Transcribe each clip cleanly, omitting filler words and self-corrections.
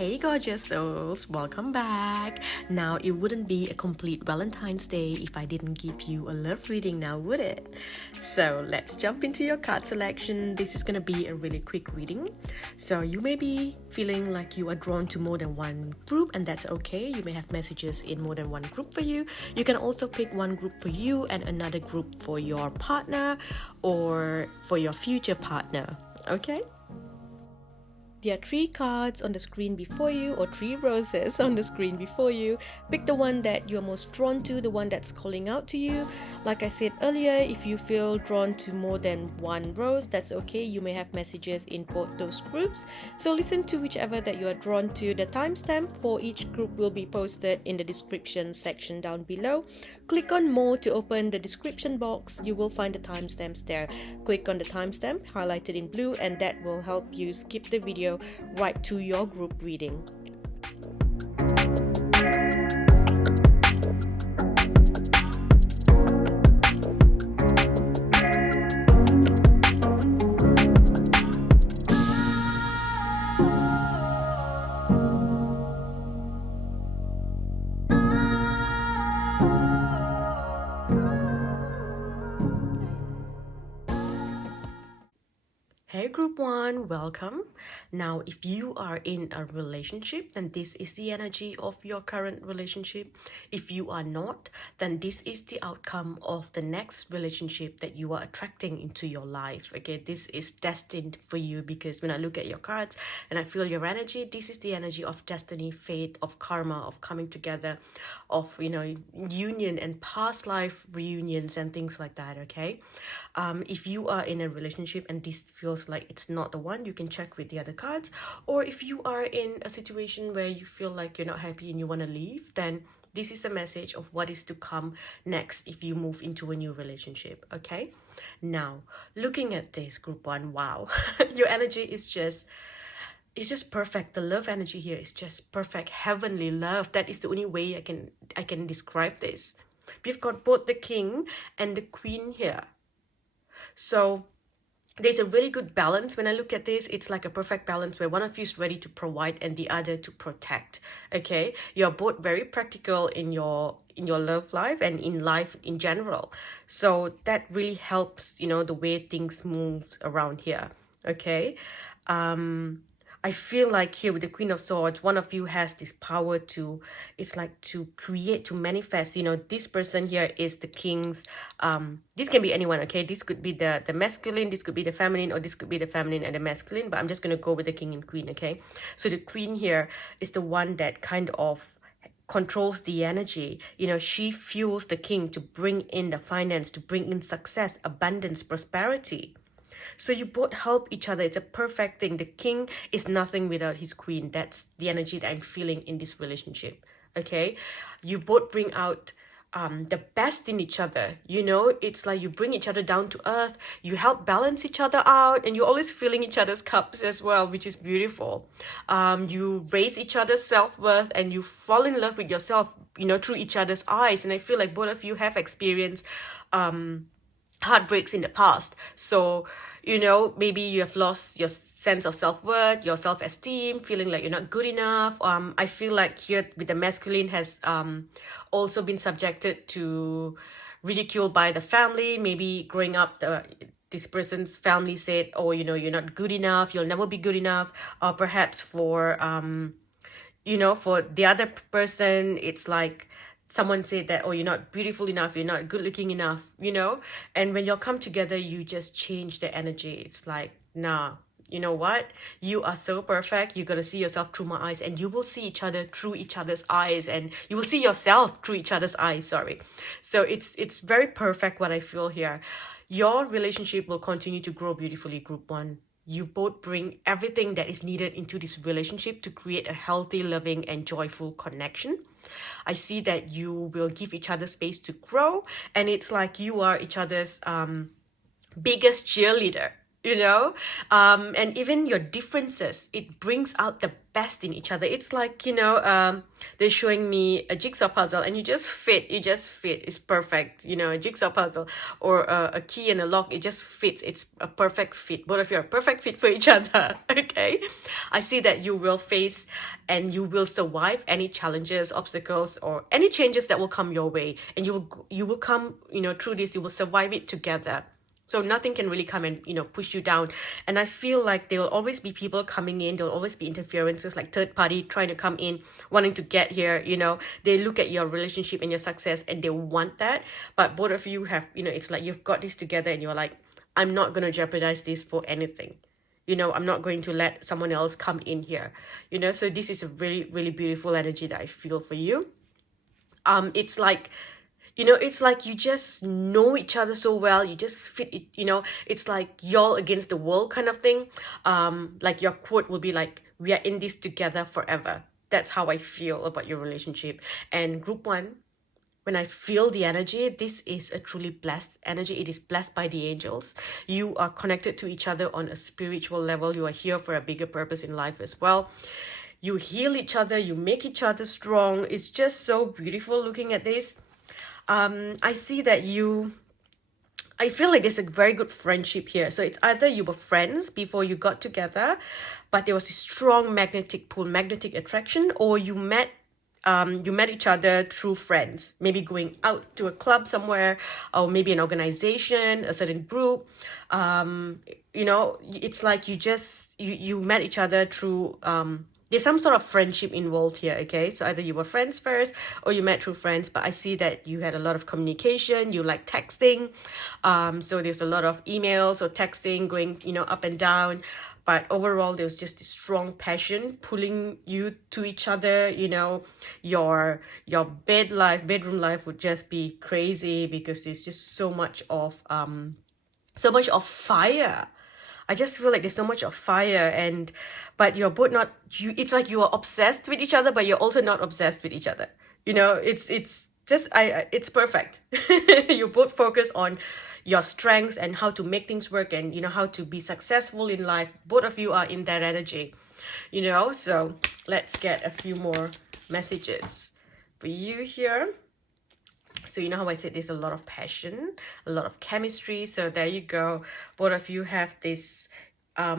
Hey gorgeous souls, welcome back. Now it wouldn't be a complete Valentine's Day if I didn't give you a love reading now, would it? So let's jump into your card selection. This is gonna be a really quick reading. So you may be feeling like you are drawn to more than one group, and that's okay. You may have messages in more than one group for you. You can also pick one group for you and another group for your partner or for your future partner, okay? There are 3 cards on the screen before you, or 3 roses on the screen before you. Pick the one that you're most drawn to, the one that's calling out to you. Like I said earlier, if you feel drawn to more than one rose, that's okay. You may have messages in both those groups. So listen to whichever that you are drawn to. The timestamp for each group will be posted in the description section down below. Click on more to open the description box. You will find the timestamps there. Click on the timestamp highlighted in blue, and that will help you skip the video right to your group reading. Hey group 1, welcome. Now if you are in a relationship, then this is the energy of your current relationship. If you are not, then this is the outcome of the next relationship that you are attracting into your life. Okay, this is destined for you, because when I look at your cards and I feel your energy, this is the energy of destiny, fate, of karma, of coming together, of union and past life reunions and things like that. Okay, if you are in a relationship and this feels like it's not the one, you can check with the other cards. Or if you are in a situation where you feel like you're not happy and you want to leave, then this is the message of what is to come next if you move into a new relationship. Okay, now looking at this group 1, wow, your energy is just, it's just perfect. The love energy here is just perfect, heavenly love. That is the only way I can describe this. We've got both the king and the queen here. So there's a really good balance. When I look at this, it's like a perfect balance where one of you is ready to provide and the other to protect. Okay, you're both very practical in your love life and in life in general. So that really helps, the way things move around here. Okay, I feel like here with the Queen of Swords, one of you has this power to, it's like to create, to manifest. This person here is the king's, this can be anyone, okay? This could be the masculine, this could be the feminine, or this could be the feminine and the masculine, but I'm just going to go with the king and queen, okay? So the queen here is the one that kind of controls the energy. She fuels the king to bring in the finance, to bring in success, abundance, prosperity. So you both help each other. It's a perfect thing. The king is nothing without his queen. That's the energy that I'm feeling in this relationship. Okay, you both bring out the best in each other. It's like you bring each other down to earth. You help balance each other out, and you're always filling each other's cups as well, which is beautiful. You raise each other's self-worth, and you fall in love with yourself, through each other's eyes. And I feel like both of you have experienced heartbreaks in the past. So maybe you have lost your sense of self-worth, your self-esteem, feeling like you're not good enough. I feel like here with the masculine has also been subjected to ridicule by the family. Maybe growing up, this person's family said, oh, you're not good enough, you'll never be good enough. Or perhaps for for the other person, it's like someone said that, oh, you're not beautiful enough, you're not good looking enough, and when you come together, you just change the energy. It's like, nah, you know what, you are so perfect. You're gonna see yourself through my eyes, and you will see each other through each other's eyes, and you will see yourself through each other's eyes. So it's very perfect what I feel here. Your relationship will continue to grow beautifully, group 1. You both bring everything that is needed into this relationship to create a healthy, loving, and joyful connection. I see that you will give each other space to grow, and it's like you are each other's biggest cheerleader. you know. And even your differences, it brings out the best in each other. It's like, they're showing me a jigsaw puzzle and you just fit, it's perfect, a jigsaw puzzle or a key and a lock, it just fits, it's a perfect fit. Both of you are a perfect fit for each other. Okay, I see that you will face and you will survive any challenges, obstacles, or any changes that will come your way, and you will come, through this, you will survive it together. So nothing can really come and, push you down. And I feel like there will always be people coming in. There will always be interferences, like third party trying to come in, wanting to get here, They look at your relationship and your success and they want that. But both of you have, it's like you've got this together and you're like, I'm not going to jeopardize this for anything. I'm not going to let someone else come in here. So this is a really, really beautiful energy that I feel for you. It's like, it's like you just know each other so well, you just fit it, it's like y'all against the world kind of thing. Like your quote will be like, we are in this together forever. That's how I feel about your relationship. And group one, when I feel the energy, this is a truly blessed energy. It is blessed by the angels. You are connected to each other on a spiritual level. You are here for a bigger purpose in life as well. You heal each other, you make each other strong. It's just so beautiful looking at this. I see that I feel like there's a very good friendship here. So it's either you were friends before you got together, but there was a strong magnetic pull, magnetic attraction, or you met each other through friends, maybe going out to a club somewhere, or maybe an organization, a certain group. It's like you met each other through there's some sort of friendship involved here, okay? So either you were friends first or you met through friends, but I see that you had a lot of communication, you like texting. So there's a lot of emails or texting going, up and down. But overall, there was just this strong passion pulling you to each other, your bedroom life would just be crazy because there's just so much of fire. I just feel like there's so much of fire, but you're both not, it's like you are obsessed with each other, but you're also not obsessed with each other. It's perfect. You both focus on your strengths and how to make things work and, how to be successful in life. Both of you are in that energy, so let's get a few more messages for you here. So how I said there's a lot of passion, a lot of chemistry. So there you go. Both of you have this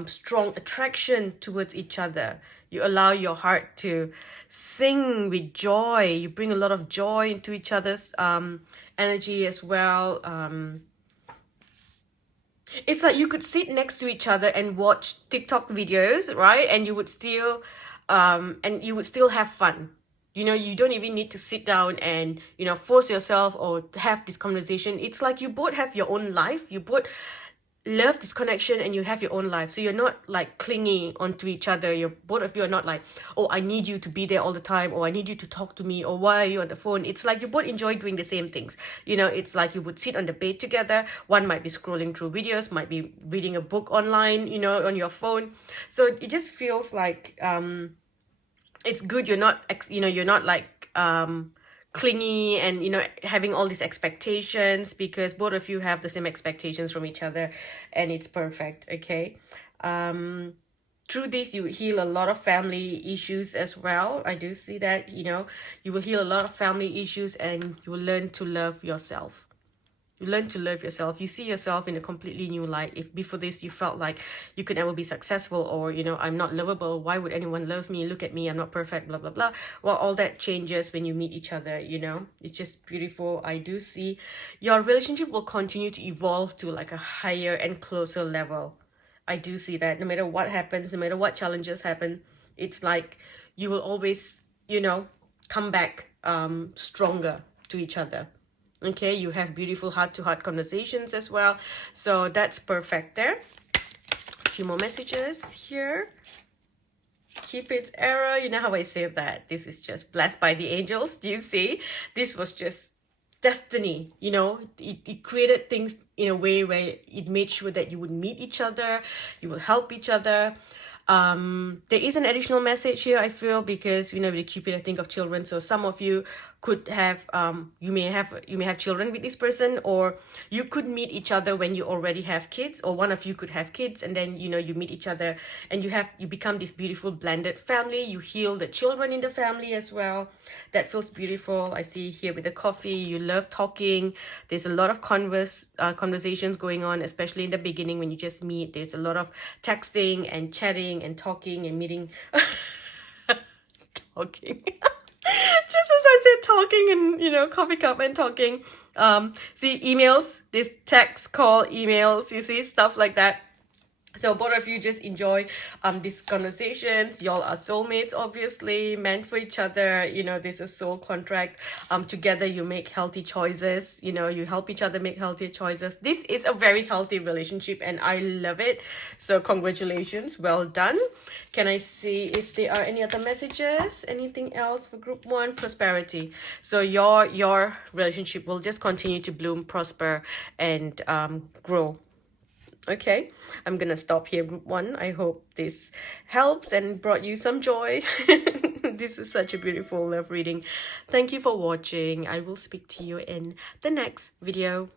strong attraction towards each other. You allow your heart to sing with joy. You bring a lot of joy into each other's energy as well. It's like you could sit next to each other and watch TikTok videos, right? And you would still have fun. You don't even need to sit down and, force yourself or have this conversation. It's like you both have your own life. You both love this connection and you have your own life. So you're not like clinging onto each other. Both of you are not like, oh, I need you to be there all the time, or I need you to talk to me, or why are you on the phone? It's like you both enjoy doing the same things. It's like you would sit on the bed together. One might be scrolling through videos, might be reading a book online, on your phone. So it just feels like it's good. You're not like clingy and having all these expectations, because both of you have the same expectations from each other, and it's perfect. Okay. Through this, you heal a lot of family issues as well. I do see that. You will heal a lot of family issues, and you will learn to love yourself. You learn to love yourself. You see yourself in a completely new light. If before this you felt like you could never be successful, or, I'm not lovable, why would anyone love me? Look at me, I'm not perfect, blah, blah, blah. Well, all that changes when you meet each other, It's just beautiful. I do see your relationship will continue to evolve to like a higher and closer level. I do see that no matter what happens, no matter what challenges happen, it's like you will always, come back stronger to each other. Okay, you have beautiful heart-to-heart conversations as well. So that's perfect there. A few more messages here. Cupid's arrow. You know how I say that. This is just blessed by the angels. Do you see? This was just destiny. It created things in a way where it made sure that you would meet each other. You will help each other. There is an additional message here, I feel, because with Cupid I think of children. So some of you could have you may have children with this person, or you could meet each other when you already have kids, or one of you could have kids, and then you meet each other, and you become this beautiful blended family. You heal the children in the family as well. That feels beautiful. I see here with the coffee, you love talking. There's a lot of conversations going on, especially in the beginning when you just meet. There's a lot of texting and chatting and talking and meeting. Talking. Just as I said, talking and coffee cup and talking. See, emails, this text, call, emails, you see, stuff like that. So both of you just enjoy these conversations. Y'all are soulmates, obviously, meant for each other. There's a soul contract. Together you make healthy choices. You help each other make healthier choices. This is a very healthy relationship and I love it. So congratulations, well done. Can I see if there are any other messages? Anything else for group 1? Prosperity. So your relationship will just continue to bloom, prosper, and grow. Okay, I'm gonna stop here, group 1. I hope this helps and brought you some joy. This is such a beautiful love reading. Thank you for watching. I will speak to you in the next video.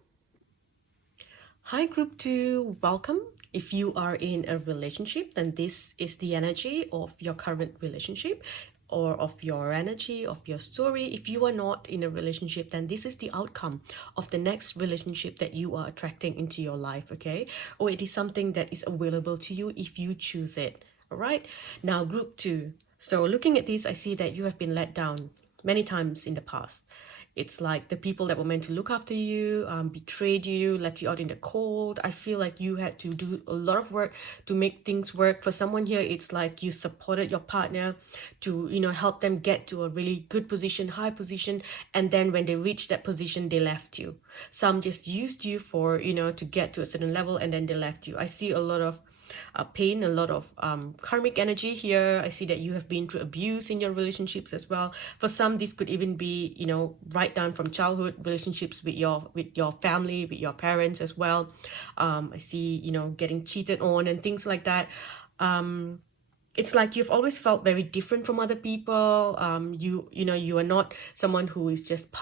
Hi, group 2. Welcome. If you are in a relationship, then this is the energy of your current relationship, or of your energy, of your story. If you are not in a relationship, then this is the outcome of the next relationship that you are attracting into your life, okay? Or it is something that is available to you if you choose it, all right? Now, group 2. So looking at this, I see that you have been let down many times in the past. It's like the people that were meant to look after you betrayed you, left you out in the cold. I feel like you had to do a lot of work to make things work. For someone here, it's like you supported your partner to, help them get to a really good position, high position. And then when they reached that position, they left you. Some just used you for, to get to a certain level, and then they left you. I see a lot of pain, a lot of karmic energy here. I see that you have been through abuse in your relationships as well. For some, this could even be, right down from childhood relationships with your family, with your parents as well. I see, getting cheated on and things like that. It's like you've always felt very different from other people. You are not someone who is just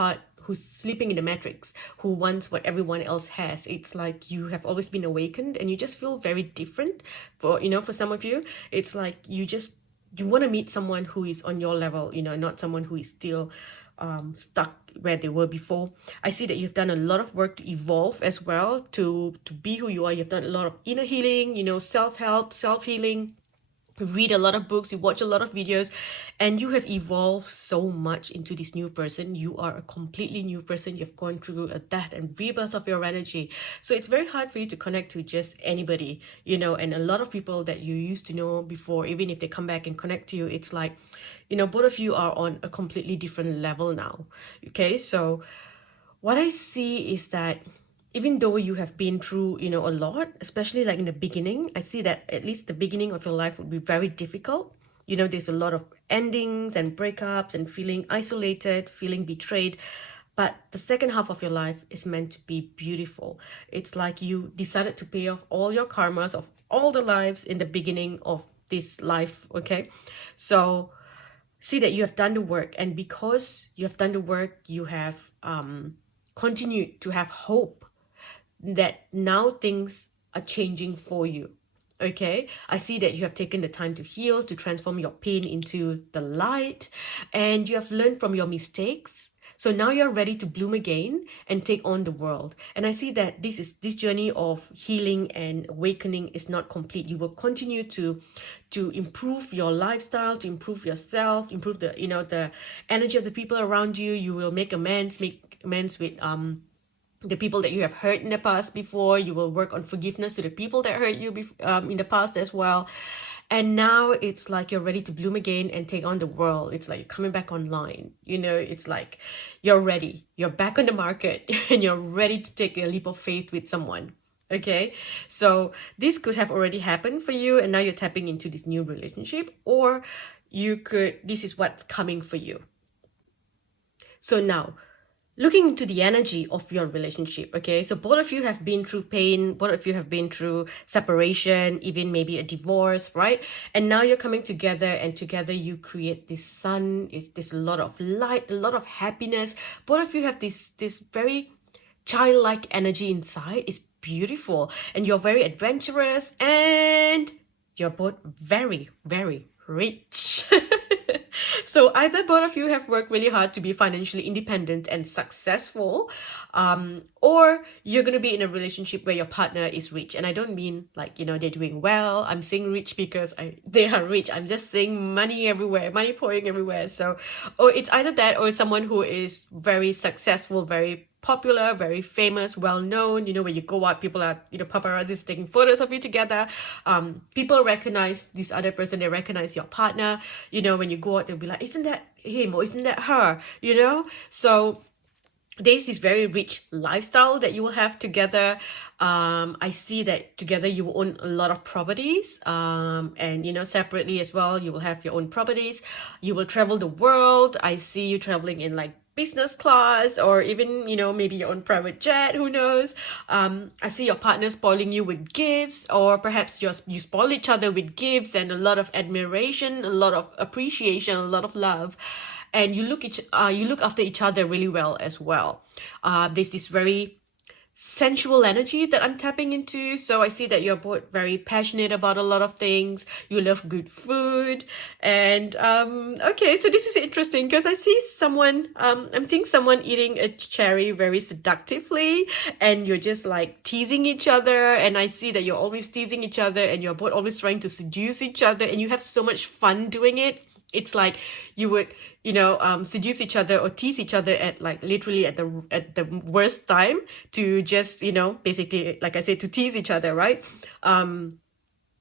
who's sleeping in the matrix, who wants what everyone else has. It's like you have always been awakened and you just feel very different. For some of you, it's like you want to meet someone who is on your level, not someone who is still stuck where they were before. I see that you've done a lot of work to evolve as well, to be who you are. You've done a lot of inner healing, self-help, self-healing. You read a lot of books, you watch a lot of videos, and you have evolved so much into this new person. You are a completely new person. You've gone through a death and rebirth of your energy. So it's very hard for you to connect to just anybody, and a lot of people that you used to know before, even if they come back and connect to you, it's like, both of you are on a completely different level now. Okay, so what I see is that even though you have been through, a lot, especially like in the beginning, I see that at least the beginning of your life would be very difficult. There's a lot of endings and breakups and feeling isolated, feeling betrayed. But the second half of your life is meant to be beautiful. It's like you decided to pay off all your karmas of all the lives in the beginning of this life, okay? So see that you have done the work, and because you have done the work, you have continued to have hope that now things are changing for you. Okay, I see that you have taken the time to heal, to transform your pain into the light, and you have learned from your mistakes. So now you're ready to bloom again and take on the world. And I see that this journey of healing and awakening is not complete. You will continue to improve your lifestyle, to improve yourself, improve the the energy of the people around you. You will make amends with the people that you have hurt in the past before. You will work on forgiveness to the people that hurt you in the past as well. And now it's like you're ready to bloom again and take on the world. It's like you're coming back online. It's like you're ready. You're back on the market and you're ready to take a leap of faith with someone. Okay, so this could have already happened for you, and now you're tapping into this new relationship, or this is what's coming for you. So now, looking into the energy of your relationship. Okay, so both of you have been through pain, both of you have been through separation, even maybe a divorce, right? And now you're coming together, and together you create this sun. Is this a lot of light, a lot of happiness? Both of you have this very childlike energy inside. It's beautiful, and you're very adventurous, and you're both very, very rich. So either both of you have worked really hard to be financially independent and successful, or you're going to be in a relationship where your partner is rich. And I don't mean like, they're doing well. I'm saying rich because they are rich. I'm just saying money everywhere, money pouring everywhere. So, or it's either that or someone who is very successful, very popular, very famous, well known. When you go out, people are, paparazzis taking photos of you together. People recognize this other person, they recognize your partner. When you go out, they'll be like, isn't that him or isn't that her? So there's this very rich lifestyle that you will have together. I see that together you will own a lot of properties, and separately as well, you will have your own properties. You will travel the world. I see you traveling in like business class, or even maybe your own private jet, who knows. I see your partner spoiling you with gifts, or perhaps you spoil each other with gifts and a lot of admiration, a lot of appreciation, a lot of love. And you look after each other really well as well. There's this very sensual energy that I'm tapping into. So I see that you're both very passionate about a lot of things. You love good food. And okay, so this is interesting because I see I'm seeing someone eating a cherry very seductively, and you're just like teasing each other. And I see that you're always teasing each other, and you're both always trying to seduce each other, and you have so much fun doing it. It's like you would, seduce each other or tease each other at like literally at the worst time, to just, basically, like I said, to tease each other, right? And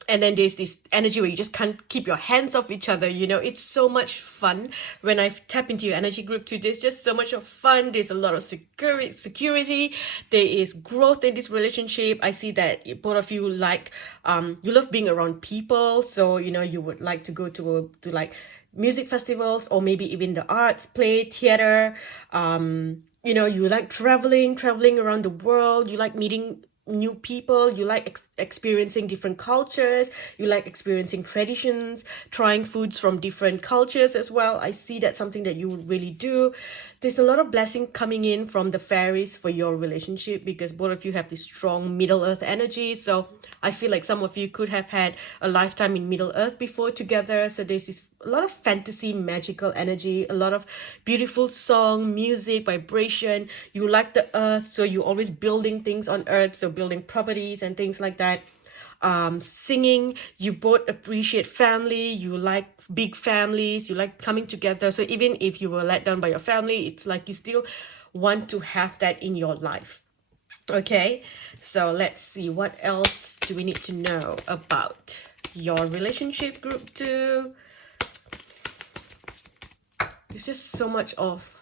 then there's this energy where you just can't keep your hands off each other. It's so much fun. When I tap into your energy group too, there's just so much of fun. There's a lot of security. There is growth in this relationship. I see that both of you you love being around people. So, you would like to go to like music festivals, or maybe even the arts, play, theater. You like traveling around the world. You like meeting new people. You like experiencing different cultures. You like experiencing traditions, trying foods from different cultures as well. I see that's something that you would really do. There's a lot of blessing coming in from the fairies for your relationship, because both of you have this strong Middle Earth energy. So I feel like some of you could have had a lifetime in Middle Earth before together. So there's a lot of fantasy, magical energy, a lot of beautiful song, music, vibration. You like the earth, so you're always building things on earth, so building properties and things like that. Singing, you both appreciate family, you like big families, you like coming together. So even if you were let down by your family, it's like you still want to have that in your life. Okay, so let's see, what else do we need to know about your relationship, group 2? There's just so much of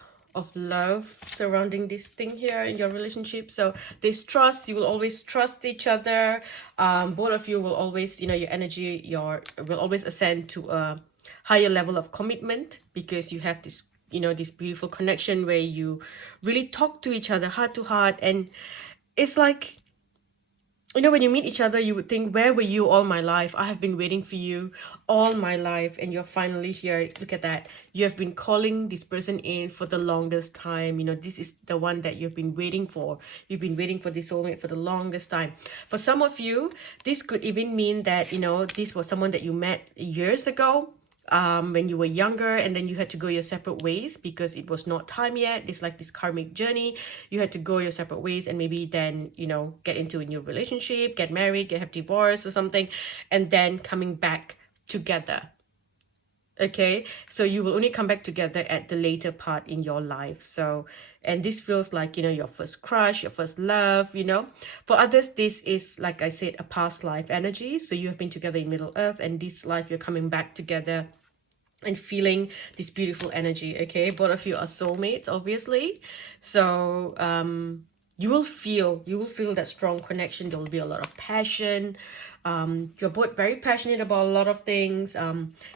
love surrounding this thing here in your relationship. So there's trust. You will always trust each other. Both of you will always, your energy will always ascend to a higher level of commitment, because you have this, this beautiful connection where you really talk to each other heart to heart. And it's like, when you meet each other, you would think, where were you all my life? I have been waiting for you all my life, and you're finally here. Look at that. You have been calling this person in for the longest time. This is the one that you've been waiting for. You've been waiting for this soulmate for the longest time. For some of you, this could even mean that, this was someone that you met years ago, when you were younger, and then you had to go your separate ways because it was not time yet. It's like this karmic journey. You had to go your separate ways, and maybe then, get into a new relationship, get married, have divorced or something, and then coming back together. Okay, so you will only come back together at the later part in your life. So, and this feels like, your first crush, your first love, For others, this is, like I said, a past life energy. So you have been together in Middle Earth, and this life you're coming back together and feeling this beautiful energy. Okay, both of you are soulmates, obviously. So you will feel that strong connection. There will be a lot of passion. You're both very passionate about a lot of things.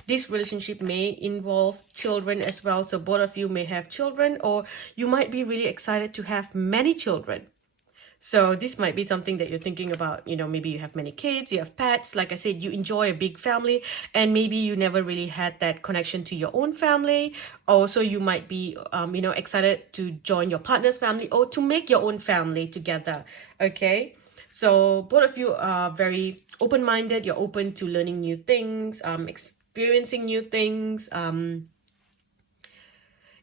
This relationship may involve children as well, so both of you may have children, or you might be really excited to have many children. So this might be something that you're thinking about. Maybe you have many kids, you have pets. Like I said, you enjoy a big family, and maybe you never really had that connection to your own family. Also, you might be, excited to join your partner's family or to make your own family together. Okay. So both of you are very open-minded. You're open to learning new things, experiencing new things.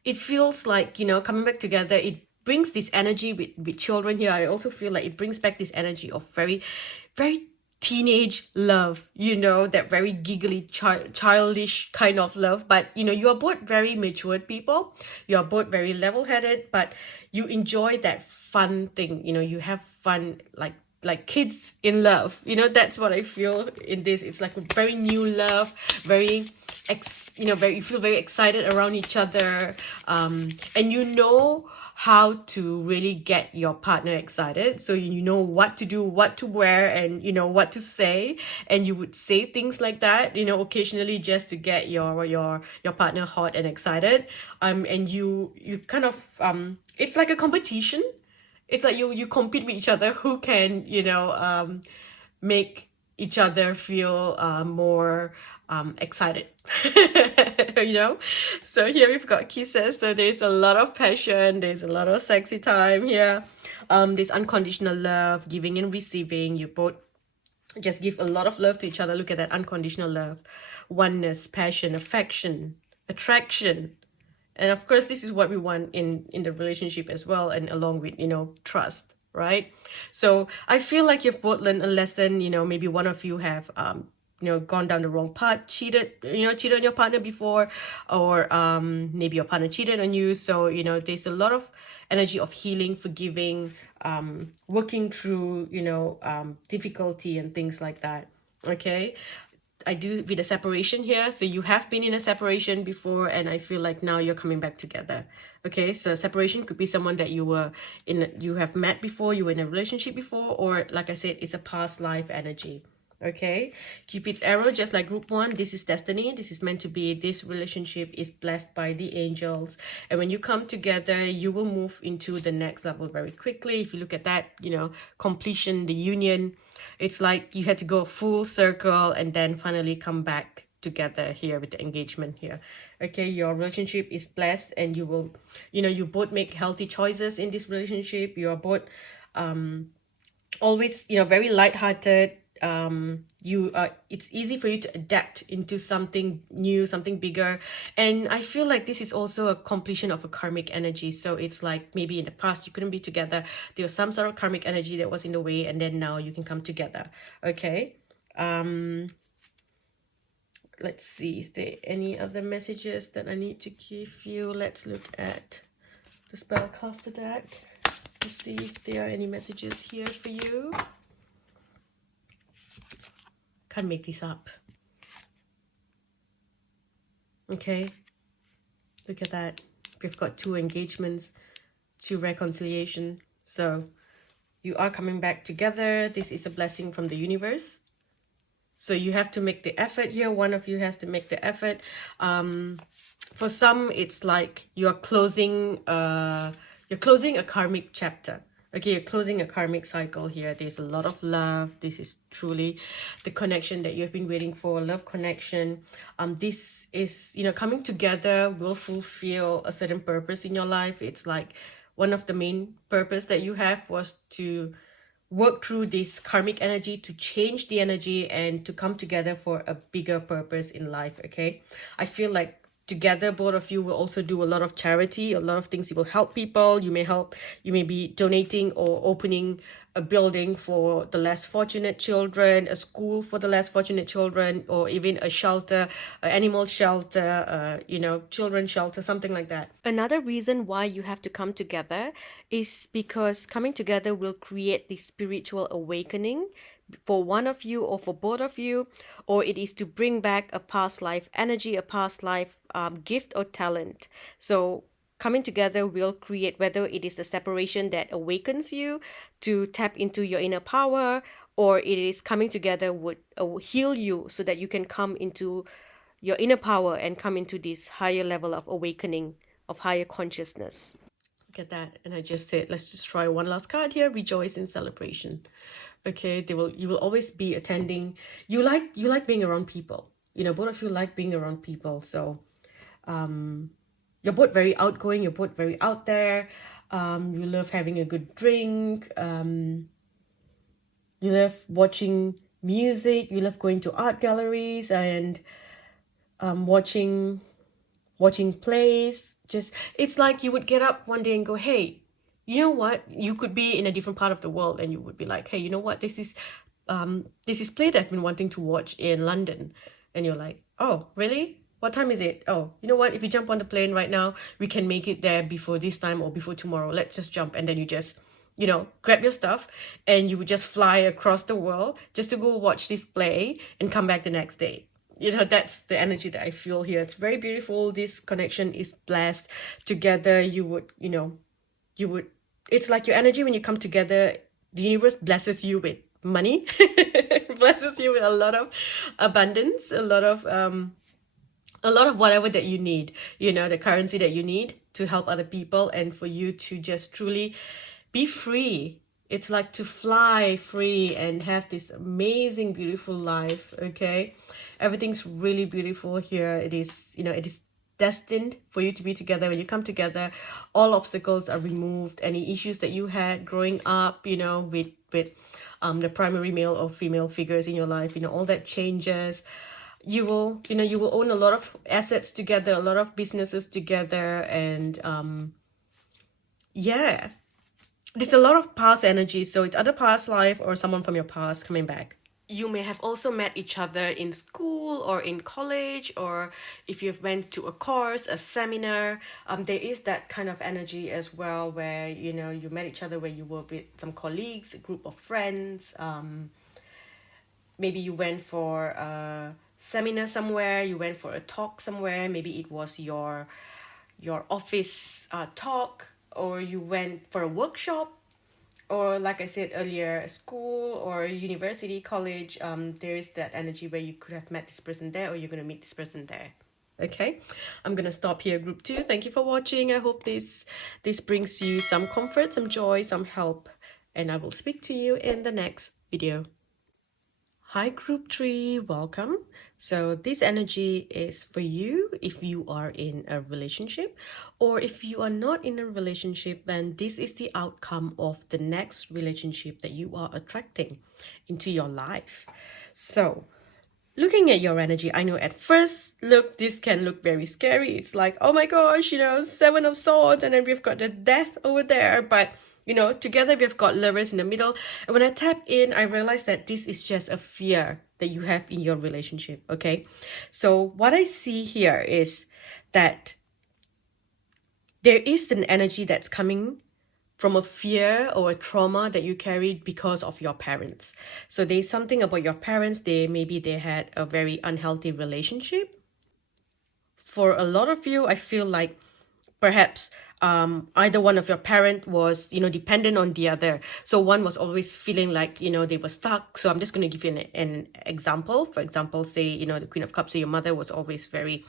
It feels like, coming back together, it brings this energy with children here. I also feel like it brings back this energy of very, very teenage love, that very giggly, childish kind of love. But, you are both very matured people. You are both very level-headed, but you enjoy that fun thing. You have fun, like kids in love. That's what I feel in this. It's like a very new love, very very, you feel very excited around each other, and how to really get your partner excited. So you know what to do, what to wear, and what to say, and you would say things like that, occasionally, just to get your partner hot and excited. And you kind of, it's like a competition. It's like you compete with each other, who can make each other feel more excited. So here we've got kisses. So there's a lot of passion, there's a lot of sexy time here. There's unconditional love, giving and receiving. You both just give a lot of love to each other. Look at that unconditional love, oneness, passion, affection, attraction. And of course, this is what we want in the relationship as well, and along with, trust, right? So I feel like you've both learned a lesson. Maybe one of you have gone down the wrong path, cheated on your partner before, or maybe your partner cheated on you. So there's a lot of energy of healing, forgiving, working through difficulty and things like that. Okay. I do with a separation here. So you have been in a separation before, and I feel like now you're coming back together. Okay, so separation could be someone that you have met before, you were in a relationship before, or like I said, it's a past life energy. Okay, Cupid's arrow, just like group one, this is destiny. This is meant to be. This relationship is blessed by the angels, and when you come together, you will move into the next level very quickly. If you look at that, completion, the union, it's like you had to go full circle and then finally come back together here with the engagement here. Okay, your relationship is blessed, and you will, you both make healthy choices in this relationship. You are both always, very lighthearted. It's easy for you to adapt into something new, something bigger. And I feel like this is also a completion of a karmic energy. So it's like maybe in the past you couldn't be together, there was some sort of karmic energy that was in the way, and then now you can come together. Okay, let's see, is there any other messages that I need to give you? Let's look at the spellcaster deck to see if there are any messages here for you. Can't make this up. Okay, look at that. We've got 2 engagements, 2 reconciliation. So you are coming back together. This is a blessing from the universe. So you have to make the effort here. One of you has to make the effort. For some, it's like you're closing a karmic chapter. Okay, you're closing a karmic cycle here. There's a lot of love. This is truly the connection that you've been waiting for, love connection. This is, coming together will fulfill a certain purpose in your life. It's like one of the main purpose that you have was to work through this karmic energy, to change the energy, and to come together for a bigger purpose in life. Okay, I feel like together both of you will also do a lot of charity, a lot of things. You will help people. You may be donating or opening a building for the less fortunate children, a school for the less fortunate children, or even a shelter, an animal shelter, children's shelter, something like that. Another reason why you have to come together is because coming together will create this spiritual awakening for one of you or for both of you, or it is to bring back a past life energy, a past life gift or talent. So coming together will create, whether it is the separation that awakens you to tap into your inner power, or it is coming together would heal you so that you can come into your inner power and come into this higher level of awakening, of higher consciousness. Look at that. And I just said, let's just try one last card here. Rejoice in celebration. Okay, you will always be attending. You like being around people. Both of you like being around people. So you're both very outgoing, you're both very out there. You love having a good drink. You love watching music. You love going to art galleries and watching plays. Just, it's like you would get up one day and go, hey, you know what? You could be in a different part of the world and you would be like, hey, you know what? This is play that I've been wanting to watch in London. And you're like, oh, really? What time is it? Oh, you know what? If you jump on the plane right now, we can make it there before this time or before tomorrow. Let's just jump. And then you just, grab your stuff and you would just fly across the world just to go watch this play and come back the next day. That's the energy that I feel here. It's very beautiful. This connection is blessed. Together, you would, it's like your energy when you come together, the universe blesses you with money, blesses you with a lot of abundance, a lot of whatever that you need, the currency that you need to help other people and for you to just truly be free. It's like to fly free and have this amazing, beautiful life, okay? Everything's really beautiful here. It is destined for you to be together. When you come together, all obstacles are removed. Any issues that you had growing up, with the primary male or female figures in your life, all that changes. You will own a lot of assets together, a lot of businesses together, and yeah. There's a lot of past energy, so it's either past life or someone from your past coming back. You may have also met each other in school or in college, or if you've went to a course, a seminar, there is that kind of energy as well where, you met each other, where you were with some colleagues, a group of friends. Maybe you went for a seminar somewhere, you went for a talk somewhere, maybe it was your office talk, or you went for a workshop, or like I said earlier, school or university, college. There is that energy where you could have met this person there, or you're going to meet this person there. Okay, I'm going to stop here, group 2. Thank you for watching. I hope this brings you some comfort, some joy, some help, and I will speak to you in the next video. Hi, group 3, welcome. So this energy is for you if you are in a relationship, or if you are not in a relationship, then this is the outcome of the next relationship that you are attracting into your life. So looking at your energy, I know at first look, this can look very scary. It's like, oh my gosh, 7 of Swords, and then we've got the Death over there, but together we've got Lovers in the middle. And when I tap in, I realized that this is just a fear that you have in your relationship, okay? So what I see here is that there is an energy that's coming from a fear or a trauma that you carried because of your parents. So there's something about your parents. Maybe they had a very unhealthy relationship. For a lot of you, I feel like perhaps either one of your parent was, dependent on the other. So one was always feeling like, they were stuck. So I'm just going to give you an example. For example, say, the Queen of Cups, so your mother was always very,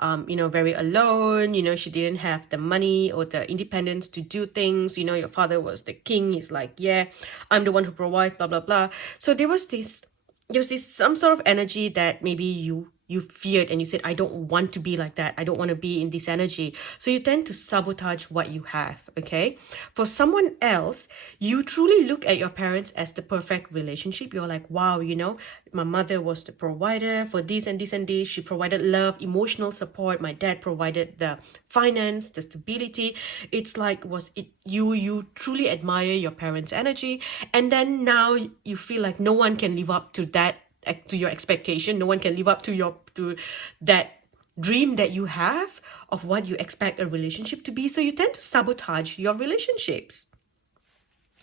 very alone. She didn't have the money or the independence to do things. Your father was the king. He's like, yeah, I'm the one who provides, blah, blah, blah. So there was some sort of energy that maybe you feared, and you said, I don't want to be like that. I don't want to be in this energy. So you tend to sabotage what you have, okay? For someone else, you truly look at your parents as the perfect relationship. You're like, wow, my mother was the provider for this and this and this. She provided love, emotional support. My dad provided the finance, the stability. It's like, you truly admire your parents' energy. And then now you feel like no one can live up to that, to your expectation. No one can live up to that dream that you have of what you expect a relationship to be. So you tend to sabotage your relationships.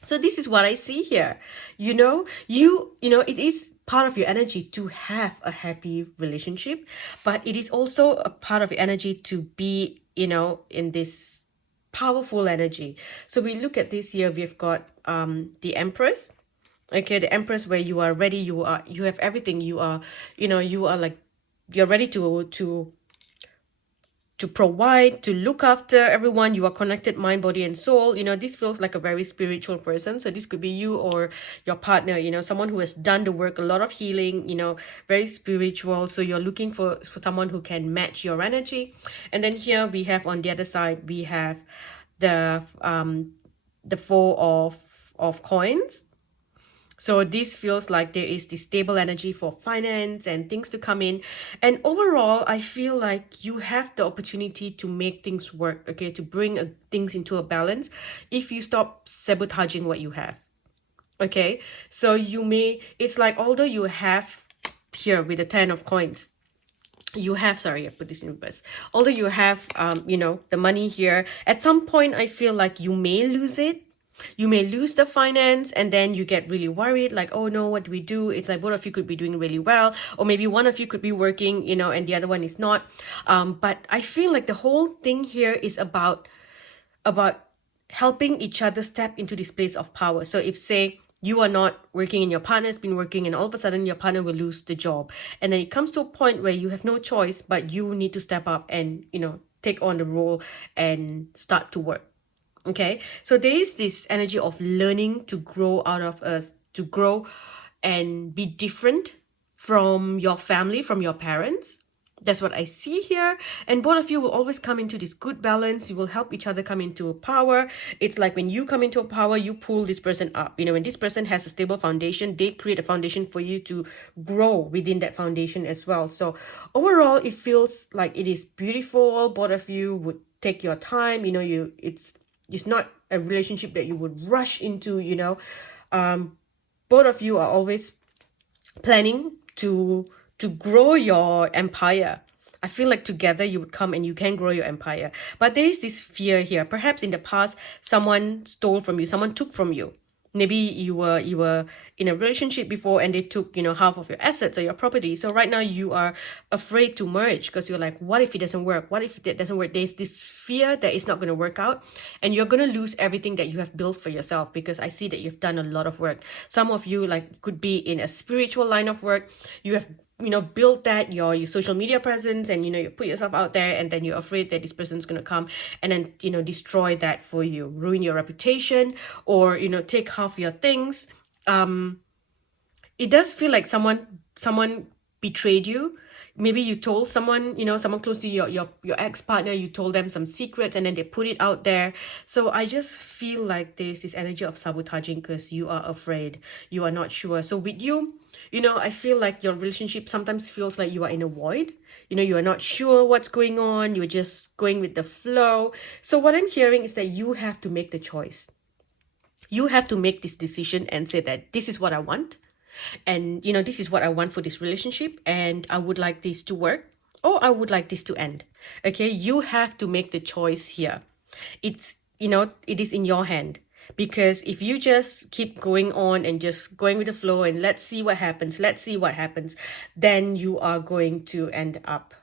So this is what I see here. It is part of your energy to have a happy relationship, but it is also a part of your energy to be, in this powerful energy. So we look at this here, we've got the Empress. Okay, the Empress, where you are ready, you have everything, you are, you are like, you're ready to provide, to look after everyone. You are connected mind, body, and soul. This feels like a very spiritual person. So this could be you or your partner, someone who has done the work, a lot of healing, very spiritual. So you're looking for someone who can match your energy. And then here we have, on the other side, we have the Four of Coins. So this feels like there is this stable energy for finance and things to come in. And overall, I feel like you have the opportunity to make things work, okay, to bring things into a balance if you stop sabotaging what you have. Okay, so it's like, although you have here with the 10 of Coins, you have, sorry, I put this in reverse. Although you have, the money here, at some point, I feel like you may lose it. You may lose the finance, and then you get really worried, like, oh no, what do we do? It's like both of you could be doing really well, or maybe one of you could be working, and the other one is not. But I feel like the whole thing here is about helping each other step into this place of power. So if, say, you are not working and your partner's been working, and all of a sudden your partner will lose the job, and then it comes to a point where you have no choice, but you need to step up and, take on the role and start to work. Okay, so there is this energy of learning to grow out of us, to grow and be different from your family, from your parents. That's what I see here. And both of you will always come into this good balance. You will help each other come into power. It's like when you come into a power, you pull this person up. When this person has a stable foundation, they create a foundation for you to grow within that foundation as well. So overall, it feels like it is beautiful. Both of you would take your time. It's not a relationship that you would rush into. Both of you are always planning to grow your empire. I feel like together you would come and you can grow your empire. But there is this fear here. Perhaps in the past, someone stole from you, someone took from you. Maybe you were in a relationship before and they took, half of your assets or your property. So right now you are afraid to merge because you're like, what if it doesn't work? What if that doesn't work? There's this fear that it's not going to work out and you're going to lose everything that you have built for yourself, because I see that you've done a lot of work. Some of you could be in a spiritual line of work. You have build that your social media presence, and you put yourself out there, and then you're afraid that this person's going to come and then destroy that for you, ruin your reputation, or take half your things. It does feel like someone betrayed you. Maybe you told someone, someone close to your ex-partner, you told them some secrets and then they put it out there. So I just feel like there's this energy of sabotaging because you are afraid, you are not sure. So with you, I feel like your relationship sometimes feels like you are in a void. You are not sure what's going on. You're just going with the flow. So what I'm hearing is that you have to make the choice. You have to make this decision and say that this is what I want. And, this is what I want for this relationship. And I would like this to work, or I would like this to end. Okay. You have to make the choice here. It is in your hand. Because if you just keep going on and just going with the flow and let's see what happens, then you are going to end up,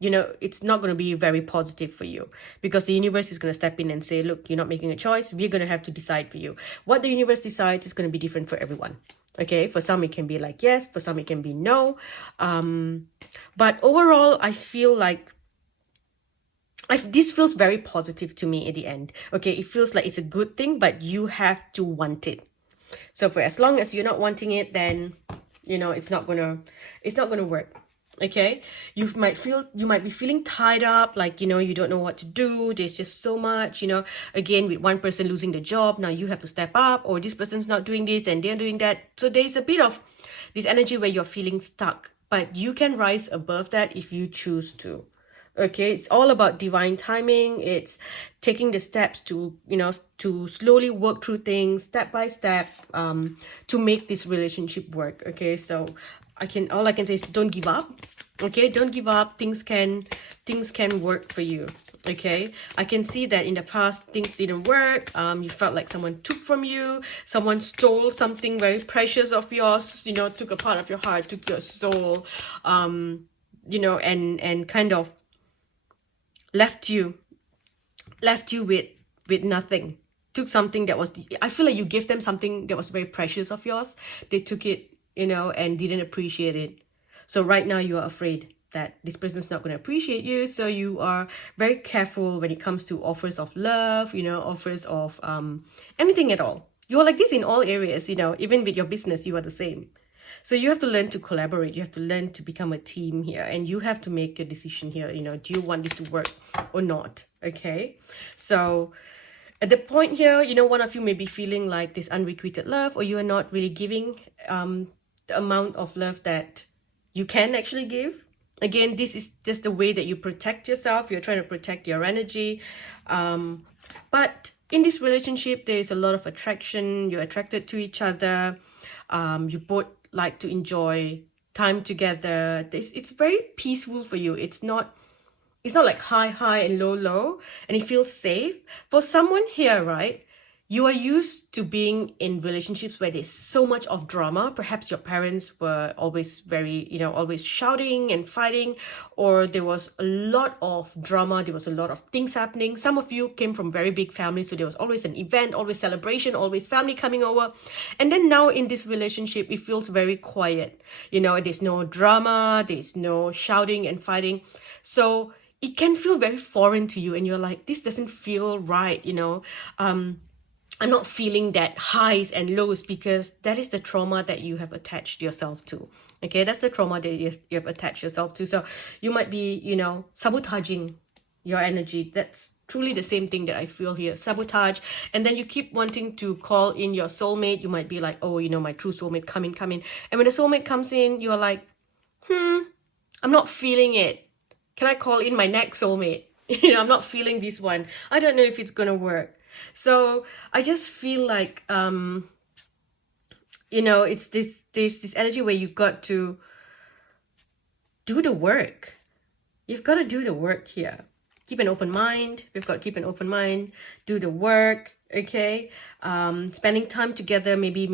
it's not going to be very positive for you, because the universe is going to step in and say, look, you're not making a choice. We're going to have to decide for you. What the universe decides is going to be different for everyone. Okay, for some it can be like yes, for some it can be no. But overall, I feel like this feels very positive to me at the end. Okay, it feels like it's a good thing, but you have to want it. So for as long as you're not wanting it, then it's not gonna work. Okay, you might be feeling tied up, like you don't know what to do. There's just so much, again, with one person losing the job, now you have to step up, or this person's not doing this and they're doing that. So there's a bit of this energy where you're feeling stuck, but you can rise above that if you choose to. Okay, it's all about divine timing. It's taking the steps to to slowly work through things step by step, to make this relationship work. Okay, so all I can say is don't give up. Okay, don't give up. Things can work for you. Okay, I can see that in the past things didn't work. You felt like someone took from you, someone stole something very precious of yours, took a part of your heart, took your soul, and kind of left you left you with nothing, took something that was, I feel like you gave them something that was very precious of yours. They took it, and didn't appreciate it. So right now you are afraid that this person's not going to appreciate you, so you are very careful when it comes to offers of love, offers of anything at all. You're like this in all areas, even with your business you are the same. So you have to learn to collaborate. You have to learn to become a team here, and you have to make a decision here. Do you want this to work or not? Okay. So at the point here, one of you may be feeling like this unrequited love, or you are not really giving the amount of love that you can actually give. Again, this is just the way that you protect yourself. You're trying to protect your energy. But in this relationship, there is a lot of attraction. You're attracted to each other. You both like to enjoy time together. It's very peaceful for you. It's not like high and low, and it feels safe. For someone here, right, you are used to being in relationships where there's so much of drama. Perhaps your parents were always very, always shouting and fighting, or there was a lot of drama. There was a lot of things happening. Some of you came from very big families, so there was always an event, always celebration, always family coming over. And then now in this relationship, it feels very quiet. There's no drama, there's no shouting and fighting. So it can feel very foreign to you, and you're like, this doesn't feel right, I'm not feeling that highs and lows, because that is the trauma that you have attached yourself to. Okay, that's the trauma that you have attached yourself to. So you might be, sabotaging your energy. That's truly the same thing that I feel here, sabotage. And then you keep wanting to call in your soulmate. You might be like, oh, my true soulmate, come in. And when the soulmate comes in, you're like, I'm not feeling it. Can I call in my next soulmate? I'm not feeling this one. I don't know if it's going to work. So I just feel like, it's this energy where you've got to do the work. You've got to do the work here. Keep an open mind. We've got to keep an open mind. Do the work. Okay. Spending time together, maybe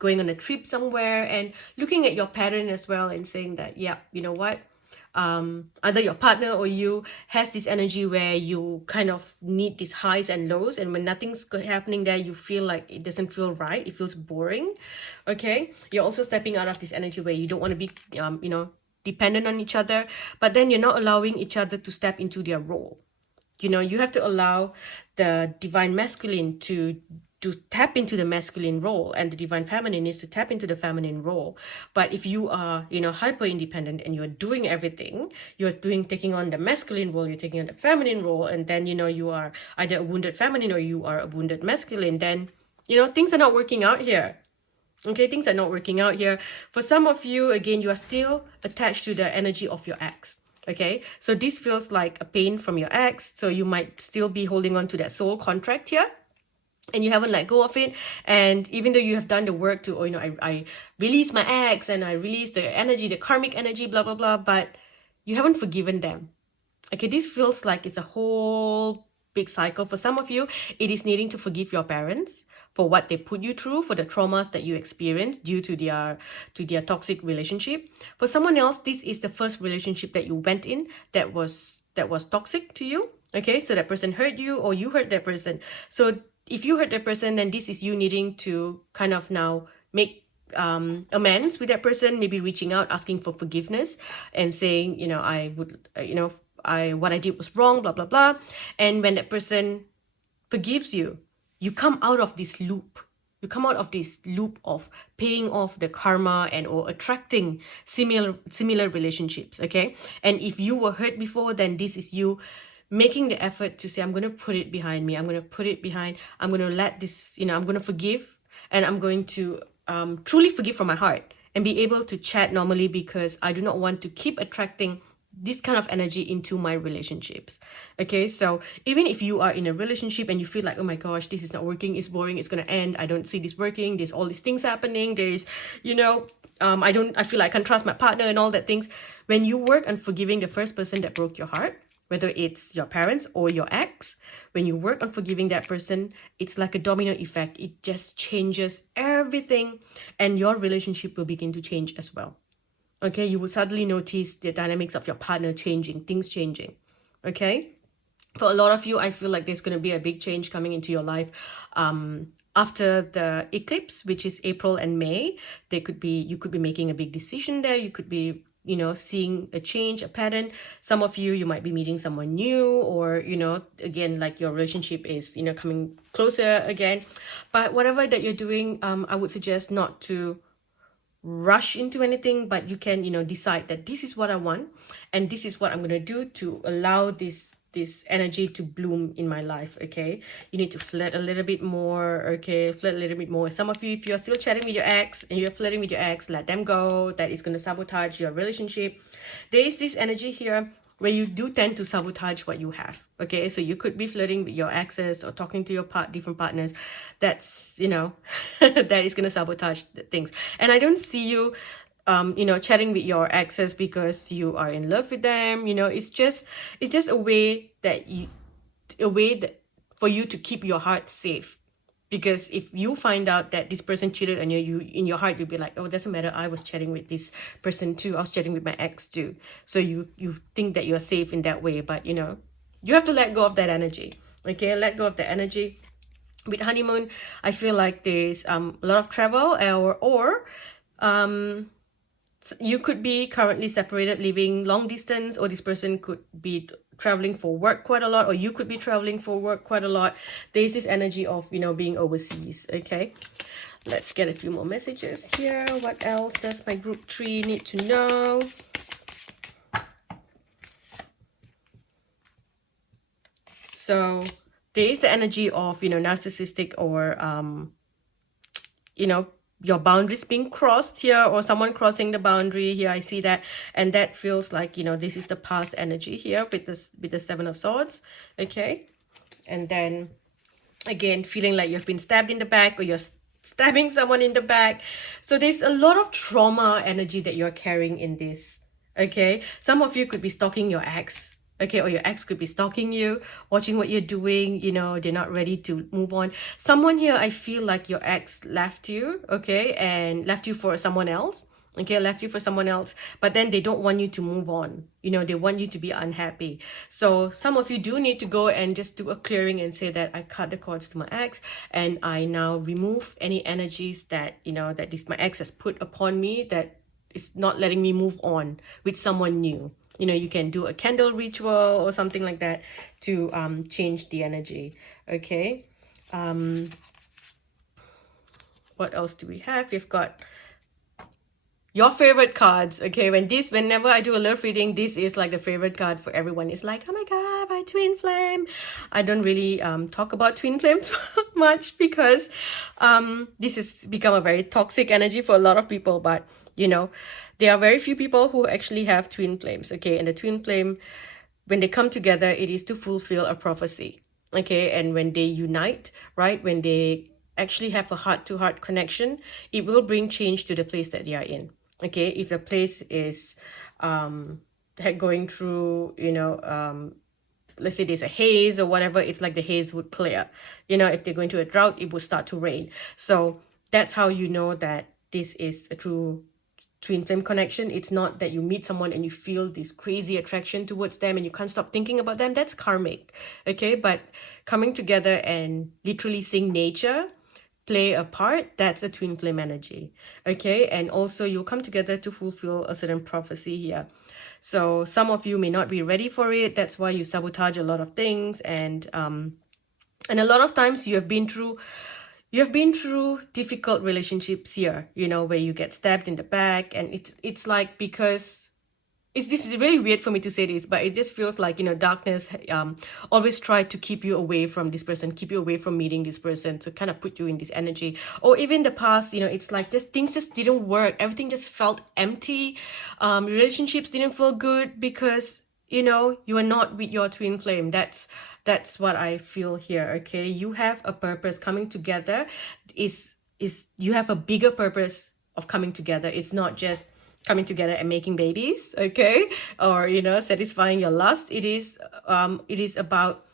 going on a trip somewhere, and looking at your pattern as well, and saying that, yeah, you know what? Either your partner or you has this energy where you kind of need these highs and lows, and when nothing's happening there, you feel like it doesn't feel right. It feels boring. Okay. You're also stepping out of this energy where you don't want to be, dependent on each other, but then you're not allowing each other to step into their role. You have to allow the divine masculine to tap into the masculine role, and the divine feminine needs to tap into the feminine role. But if you are, hyper independent, and you're doing everything, taking on the masculine role, you're taking on the feminine role, and then, you are either a wounded feminine or you are a wounded masculine, then, things are not working out here. Okay, things are not working out here. For some of you, again, you are still attached to the energy of your ex. Okay, so this feels like a pain from your ex. So you might still be holding on to that soul contract here, and you haven't let go of it. And even though you have done the work to, I release my ex, and I release the energy, the karmic energy, blah, blah, blah, but you haven't forgiven them. Okay, this feels like it's a whole big cycle. For some of you, it is needing to forgive your parents for what they put you through, for the traumas that you experienced due to their toxic relationship. For someone else, this is the first relationship that you went in that was toxic to you. Okay, so that person hurt you, or you hurt that person. So if you hurt that person, then this is you needing to kind of now make amends with that person, maybe reaching out, asking for forgiveness, and saying, what I did was wrong, blah, blah, blah. And when that person forgives you, you come out of this loop. You come out of this loop of paying off the karma or attracting similar relationships, okay? And if you were hurt before, then this is you making the effort to say, I'm going to put it behind me. I'm going to let this, I'm going to forgive, and I'm going to truly forgive from my heart, and be able to chat normally, because I do not want to keep attracting this kind of energy into my relationships. Okay, so even if you are in a relationship and you feel like, oh my gosh, this is not working, it's boring, it's going to end, I don't see this working, there's all these things happening, there's, I feel like I can't trust my partner and all that things. When you work on forgiving the first person that broke your heart, whether it's your parents or your ex, when you work on forgiving that person, it's like a domino effect. It just changes everything, and your relationship will begin to change as well. Okay, you will suddenly notice the dynamics of your partner changing, things changing. Okay, For a lot of you, I feel like there's going to be a big change coming into your life after the eclipse, which is April and May. You could be making a big decision there. You could be, you know, seeing a change, a pattern. Some of you might be meeting someone new, or, you know, again, like your relationship is, you know, coming closer again. But whatever that you're doing, I would suggest not to rush into anything, but you can, you know, decide that this is what I want and this is what I'm going to do to allow this energy to bloom in my life. Okay, you need to flirt a little bit more. Okay, flirt a little bit more. Some of you, if you're still chatting with your ex and you're flirting with your ex, let them go. That is going to sabotage your relationship. There is this energy here where you do tend to sabotage what you have. Okay, so you could be flirting with your exes or talking to your different partners. That's, you know, that is going to sabotage things. And I don't see you you know, chatting with your exes because you are in love with them. You know, it's just a way that for you to keep your heart safe. Because if you find out that this person cheated on you, in your heart you'll be like, oh, it doesn't matter, I was chatting with this person too, I was chatting with my ex too. So you think that you're safe in that way, but you know, you have to let go of that energy. Okay, let go of the energy. With honeymoon, I feel like there's a lot of travel, or you could be currently separated, living long distance, or this person could be traveling for work quite a lot, or you could be traveling for work quite a lot. There's this energy of, you know, being overseas. Okay, let's get a few more messages here. What else does my group 3 need to know? So there is the energy of, you know, narcissistic, or you know, your boundaries being crossed here, or someone crossing the boundary here. I see that, and that feels like, you know, this is the past energy here with the 7 of Swords. Okay, and then again, feeling like you've been stabbed in the back, or you're stabbing someone in the back. So there's a lot of trauma energy that you're carrying in this. Okay, some of you could be stalking your ex. Okay, or your ex could be stalking you, watching what you're doing. You know, they're not ready to move on. Someone here, I feel like your ex left you, okay, and left you for someone else. Okay, left you for someone else, but then they don't want you to move on. You know, they want you to be unhappy. So some of you do need to go and just do a clearing and say that I cut the cords to my ex, and I now remove any energies that, you know, that my ex has put upon me, that is not letting me move on with someone new. You know, you can do a candle ritual or something like that to change the energy. Okay. What else do we have? We've got your favorite cards. Okay, whenever I do a love reading, this is like the favorite card for everyone. It's like, oh my god, my twin flame. I don't really talk about twin flames much, because this has become a very toxic energy for a lot of people. But you know, there are very few people who actually have twin flames. Okay, and the twin flame, when they come together, it is to fulfill a prophecy. Okay, and when they unite, right, when they actually have a heart-to-heart connection, it will bring change to the place that they are in. Okay, if a place is going through, you know, let's say there's a haze or whatever, it's like the haze would clear. You know, if they're going to a drought, it would start to rain. So that's how you know that this is a true twin flame connection. It's not that you meet someone and you feel this crazy attraction towards them and you can't stop thinking about them. That's karmic. Okay, but coming together and literally seeing nature play a part, that's a twin flame energy. Okay, and also you'll come together to fulfill a certain prophecy here. So some of you may not be ready for it. That's why you sabotage a lot of things, and a lot of times you have been through difficult relationships here, you know, where you get stabbed in the back, and it's like, because this is really weird for me to say this, but it just feels like, you know, darkness always try to keep you away from this person, keep you away from meeting this person, to kind of put you in this energy. Or even the past, you know, it's like things just didn't work, everything just felt empty, relationships didn't feel good because, you know, you are not with your twin flame. That's what I feel here. Okay, you have a purpose. Coming together is you have a bigger purpose of coming together. It's not just coming together and making babies, okay, or, you know, satisfying your lust. It is about,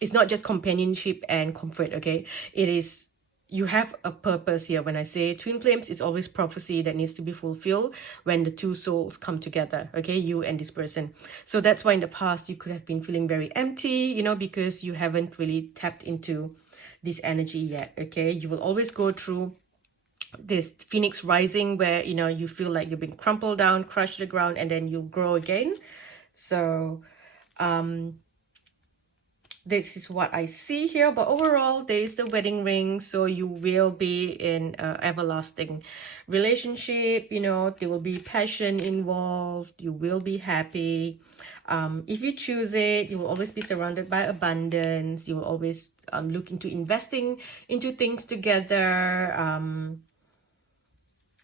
it's not just companionship and comfort. Okay, it is you have a purpose here. When I say twin flames, it's always prophecy that needs to be fulfilled when the two souls come together, okay, you and this person. So that's why in the past you could have been feeling very empty, you know, because you haven't really tapped into this energy yet, okay. You will always go through this phoenix rising where, you know, you feel like you've been crumpled down, crushed to the ground, and then you grow again. So this is what I see here. But overall, there is the wedding ring, so you will be in an everlasting relationship. You know, there will be passion involved. You will be happy. If you choose it, you will always be surrounded by abundance. You will always look into investing into things together.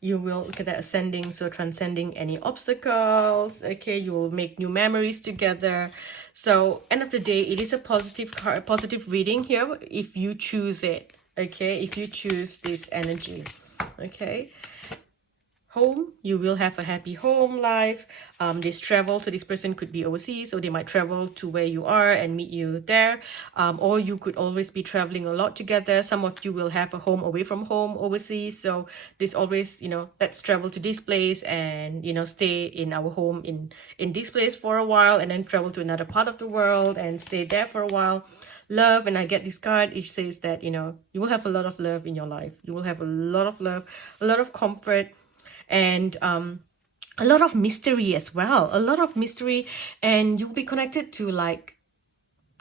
You will look at that ascending, so transcending any obstacles, okay. You will make new memories together. So end of the day, it is a positive reading here if you choose it, okay, if you choose this energy, okay. Home, you will have a happy home life. This travel, so this person could be overseas, or they might travel to where you are and meet you there, or you could always be traveling a lot together. Some of you will have a home away from home overseas, so this always, you know, let's travel to this place and, you know, stay in our home in this place for a while, and then travel to another part of the world and stay there for a while. Love, and I get this card, it says that, you know, you will have a lot of love in your life. You will have a lot of love, a lot of comfort, and a lot of mystery as well, a lot of mystery. And you'll be connected to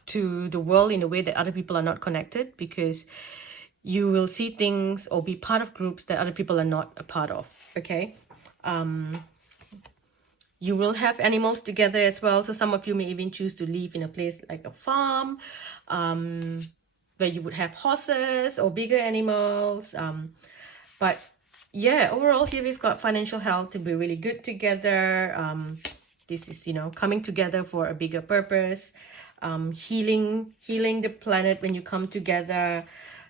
to the world in a way that other people are not connected, because you will see things or be part of groups that other people are not a part of, okay. You will have animals together as well, so some of you may even choose to live in a place like a farm, where you would have horses or bigger animals. But yeah, overall here we've got financial health to be really good together. This is, you know, coming together for a bigger purpose. Healing the planet when you come together.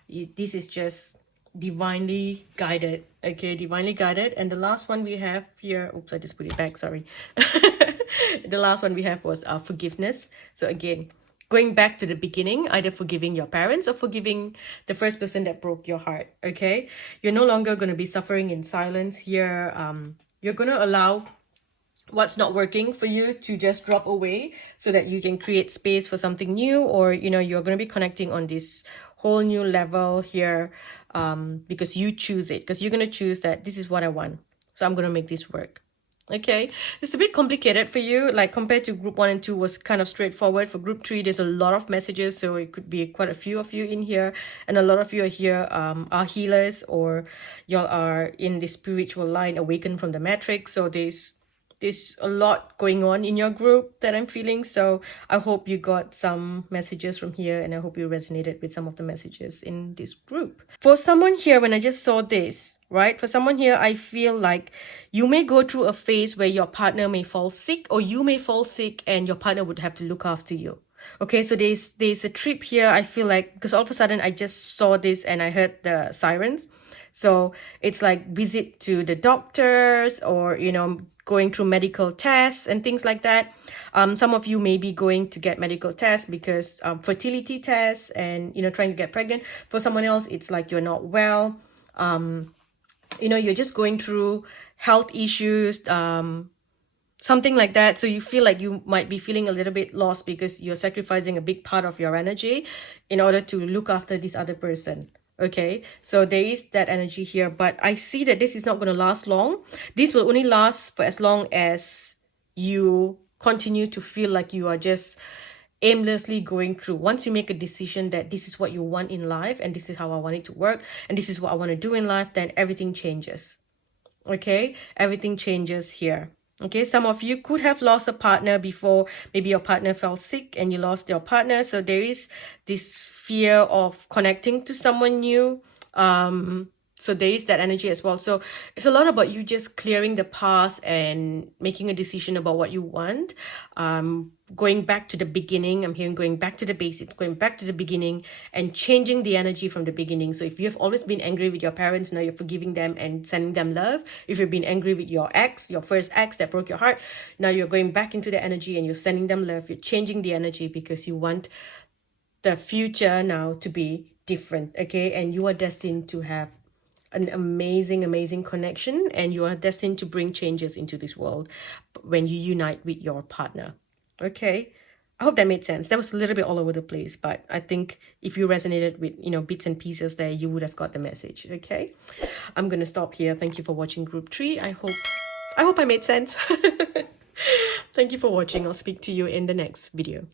This is just divinely guided, okay, divinely guided. And the last one we have here, oops, I just put it back, sorry. The last one we have was forgiveness. So again, going back to the beginning, either forgiving your parents or forgiving the first person that broke your heart, okay. You're no longer going to be suffering in silence here. You're going to allow what's not working for you to just drop away, so that you can create space for something new, or, you know, you're going to be connecting on this whole new level here, because you choose it, because you're going to choose that this is what I want, so I'm going to make this work. Okay, it's a bit complicated for you, like compared to group 1 and 2 was kind of straightforward. For group 3, there's a lot of messages, so it could be quite a few of you in here, and a lot of you are here are healers, or y'all are in the spiritual line, awakened from the matrix. So there's a lot going on in your group that I'm feeling. So I hope you got some messages from here, and I hope you resonated with some of the messages in this group. For someone here, when I just saw this, right? For someone here, I feel like you may go through a phase where your partner may fall sick, or you may fall sick and your partner would have to look after you. Okay, so there's a trip here. I feel like, because all of a sudden I just saw this and I heard the sirens. So it's like visit to the doctors, or, you know, going through medical tests and things like that. Some of you may be going to get medical tests because fertility tests, and, you know, trying to get pregnant. For someone else, it's like you're not well. You know, you're just going through health issues, something like that. So you feel like you might be feeling a little bit lost because you're sacrificing a big part of your energy in order to look after this other person. Okay, so there is that energy here, but I see that this is not going to last long. This will only last for as long as you continue to feel like you are just aimlessly going through. Once you make a decision that this is what you want in life, and this is how I want it to work, and this is what I want to do in life, then everything changes. Okay, everything changes here. Okay, some of you could have lost a partner before. Maybe your partner fell sick and you lost your partner, so there is this fear of connecting to someone new. So there is that energy as well. So it's a lot about you just clearing the past and making a decision about what you want. Going back to the beginning. I'm hearing going back to the basics, going back to the beginning and changing the energy from the beginning. So if you have always been angry with your parents, now you're forgiving them and sending them love. If you've been angry with your ex, your first ex that broke your heart, now you're going back into the energy and you're sending them love. You're changing the energy because you want the future now to be different, okay? And you are destined to have an amazing connection, and you are destined to bring changes into this world when you unite with your partner. Okay, I hope that made sense. That was a little bit all over the place, but I think if you resonated with, bits and pieces there, you would have got the message. Okay, I'm gonna stop here. Thank you for watching group 3. I hope I made sense. Thank you for watching. I'll speak to you in the next video.